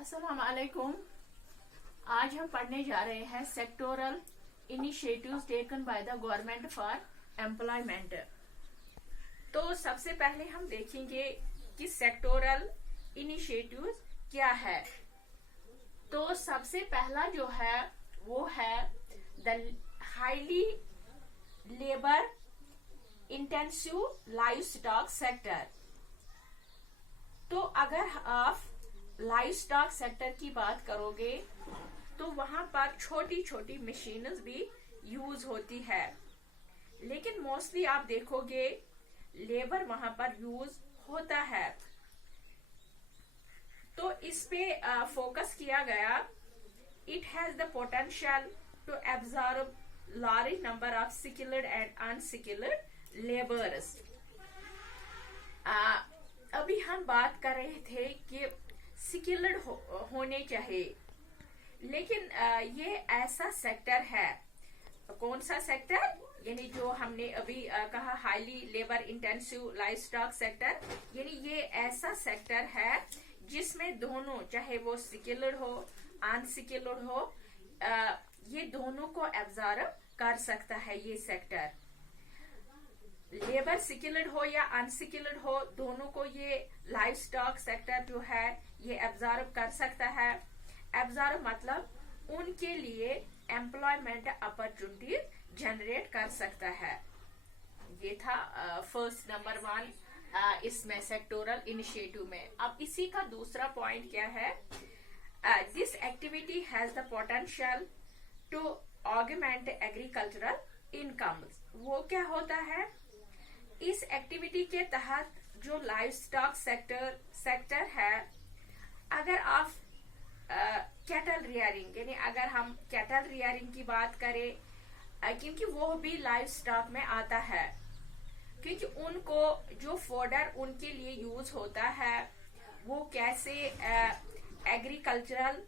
अस्सलाम वालेकुम। आज हम पढ़ने जा रहे हैं sectoral initiatives taken by the government for employment. तो सबसे पहले हम देखेंगे कि सेक्टोरल इनिशिएटिव्स क्या है। तो सबसे पहला जो है वो है the highly labour intensive live stock sector. तो अगर आप लाइव स्टॉक सेक्टर की बात करोगे तो वहां पर छोटी छोटी मशीन्स भी यूज होती है, लेकिन मोस्टली आप देखोगे लेबर वहां पर यूज होता है। तो इस पे फोकस किया गया। It has the potential to absorb large number of skilled and unskilled labours. अभी हम बात कर रहे थे कि स्किल्ड होने चाहिए, लेकिन ये ऐसा सेक्टर है। कौन सा सेक्टर? यानी जो हमने अभी कहा highly labour intensive live stock sector, यानी ये ऐसा सेक्टर है जिसमें दोनों, चाहे वो स्किल्ड हो अनस्किल्ड हो, ये दोनों को एब्जॉर्ब कर सकता है। ये सेक्टर लेबर स्किल्ड हो या अनस्किल्ड हो, दोनों को ये लाइव स्टॉक सेक्टर जो है ये एब्जॉर्ब कर सकता है। एब्जॉर्ब मतलब उनके लिए एम्प्लॉयमेंट अपॉर्चुनिटीज जनरेट कर सकता है। ये था फर्स्ट नंबर 1 इसमें सेक्टोरल इनिशिएटिव में। अब इसी का दूसरा पॉइंट क्या है? This activity has the potential to augment agricultural incomes. वो क्या होता है? इस एक्टिविटी के तहत जो लाइव स्टॉक सेक्टर है, अगर आप कैटल रियरिंग, यानी अगर हम कैटल रियरिंग की बात करें, क्योंकि वो भी लाइव स्टॉक में आता है, क्योंकि उनको जो फोडर उनके लिए यूज होता है वो कैसे एग्रीकल्चरल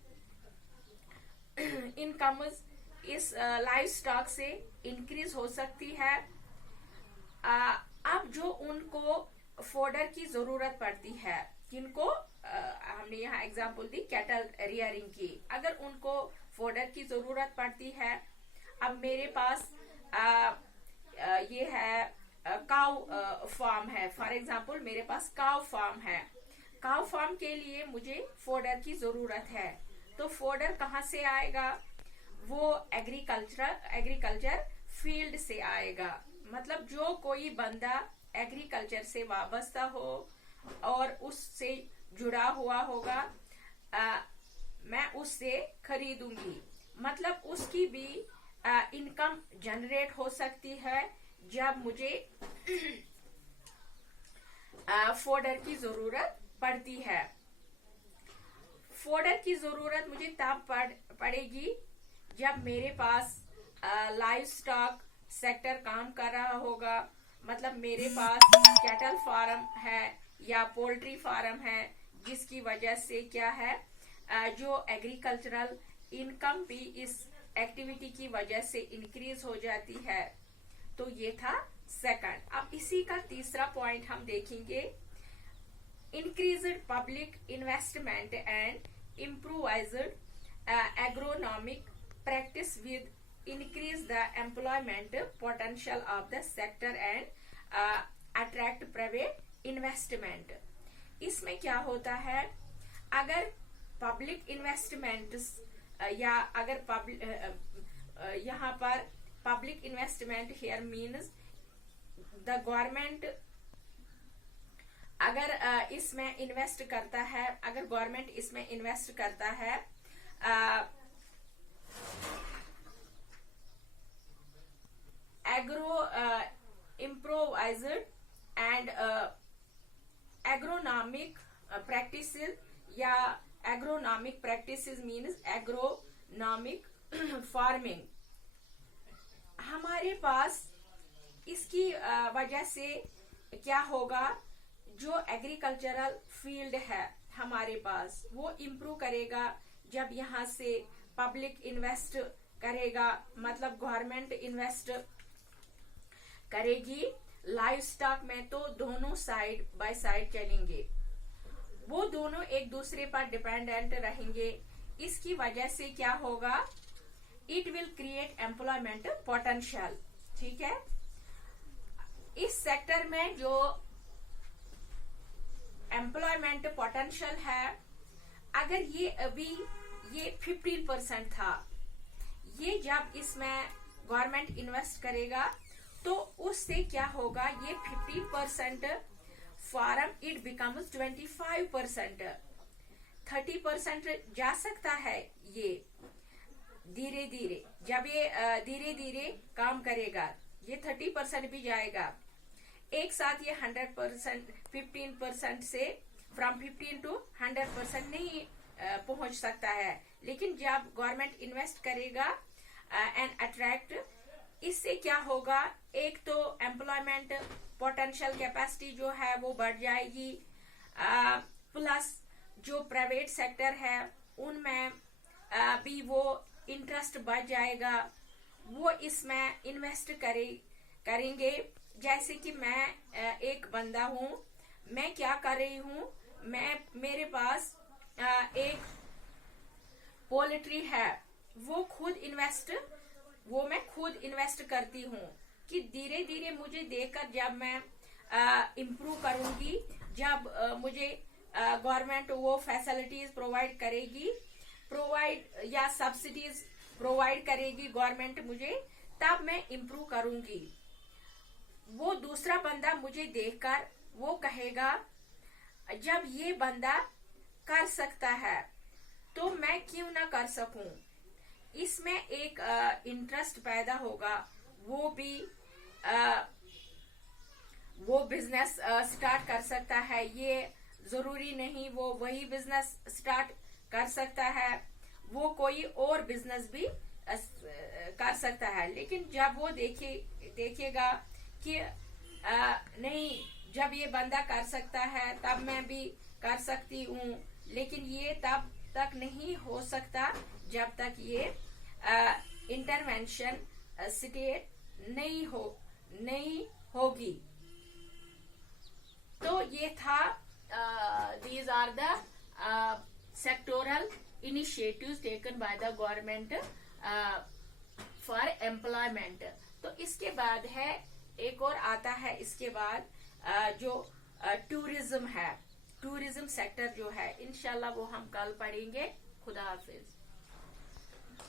इनकम्स इस लाइव स्टॉक से इंक्रीज हो सकती है। अब जो उनको फोडर की जरूरत पड़ती है, किनको हमने यहाँ एग्जांपल दी कैटल रियरिंग की, अगर उनको फोडर की जरूरत पड़ती है। अब मेरे पास ये है काउ फार्म है, फॉर एग्जांपल मेरे पास काउ फार्म है। काउ फार्म के लिए मुझे फोडर की जरूरत है, तो फोडर कहाँ से आएगा? वो एग्रीकल्चर फील्ड से आएगा। मतलब जो कोई बंदा एग्रीकल्चर से वाबस्ता हो और उससे जुड़ा हुआ होगा, मैं उससे खरीदूंगी। मतलब उसकी भी इनकम जनरेट हो सकती है जब मुझे फोडर की जरूरत पड़ती है। फोडर की जरूरत मुझे तब पड़ेगी जब मेरे पास लाइव स्टॉक सेक्टर काम कर रहा होगा। मतलब मेरे पास कैटल फार्म है या पोल्ट्री फार्म है, जिसकी वजह से क्या है, जो एग्रीकल्चरल इनकम भी इस एक्टिविटी की वजह से इंक्रीज हो जाती है। तो ये था सेकंड। अब इसी का तीसरा पॉइंट हम देखेंगे। Increased public investment and improvised agronomic practice with increase the employment potential of the sector and attract private investment। इसमें क्या होता है? अगर पब्लिक इन्वेस्टमेंट या अगर यहाँ पर public investment here means the government अगर इसमें इन्वेस्ट करता है, अगर गवर्नमेंट इसमें इन्वेस्ट करता है, agro improvised and agronomic practices, या agronomic practices means agronomic farming. हमारे पास इसकी वजह से क्या होगा? जो एग्रीकल्चरल फील्ड है हमारे पास, वो इम्प्रूव करेगा जब यहाँ से पब्लिक इन्वेस्ट करेगा। मतलब गवर्नमेंट इन्वेस्ट करेगी लाइव स्टॉक में, तो दोनों साइड बाय साइड चलेंगे। वो दोनों एक दूसरे पर डिपेंडेंट रहेंगे। इसकी वजह से क्या होगा, it will create employment potential. ठीक है, इस सेक्टर में जो एम्प्लॉयमेंट पोटेंशियल है, अगर ये अभी ये 15% था, ये जब इसमें गवर्नमेंट इन्वेस्ट करेगा तो उससे क्या होगा, ये 15% फॉरम इट बिकम्स 25%, 30% जा सकता है। ये धीरे धीरे जब ये धीरे धीरे काम करेगा, ये 30% भी जाएगा। एक साथ ये 100%, 15% से फ्रॉम 15 to 100% नहीं पहुंच सकता है। लेकिन जब गवर्नमेंट इन्वेस्ट करेगा एंड अट्रैक्ट, इससे क्या होगा, एक तो एम्प्लॉयमेंट पोटेंशियल कैपेसिटी जो है वो बढ़ जाएगी, प्लस जो प्राइवेट सेक्टर है उनमें भी वो इंटरेस्ट बढ़ जाएगा, वो इसमें इन्वेस्ट करेंगे। जैसे कि मैं एक बंदा हूँ, मैं क्या कर रही हूँ, मेरे पास एक पोल्ट्री है, वो मैं खुद इन्वेस्ट करती हूँ कि धीरे धीरे मुझे देखकर जब मैं इम्प्रूव करूंगी, जब मुझे गवर्नमेंट वो फैसिलिटीज प्रोवाइड या सब्सिडीज प्रोवाइड करेगी गवर्नमेंट मुझे, तब मैं इम्प्रूव करूंगी। वो दूसरा बंदा मुझे देखकर वो कहेगा, जब ये बंदा कर सकता है तो मैं क्यों ना कर सकूं। इसमें एक इंटरेस्ट पैदा होगा, वो बिजनेस स्टार्ट कर सकता है। ये जरूरी नहीं वो वही बिजनेस स्टार्ट कर सकता है, वो कोई और बिजनेस भी कर सकता है। लेकिन जब वो देखेगा कि नहीं, जब ये बंदा कर सकता है तब मैं भी कर सकती हूँ, लेकिन ये तब तक नहीं हो सकता जब तक ये इंटरवेंशन स्टेट नहीं होगी। तो ये था these are the sectoral initiatives taken by the government for employment। तो इसके बाद है एक और आता है, इसके बाद जो टूरिज्म है, टूरिज्म सेक्टर जो है, इंशाल्लाह वो हम कल पढ़ेंगे। खुदा हाफिज।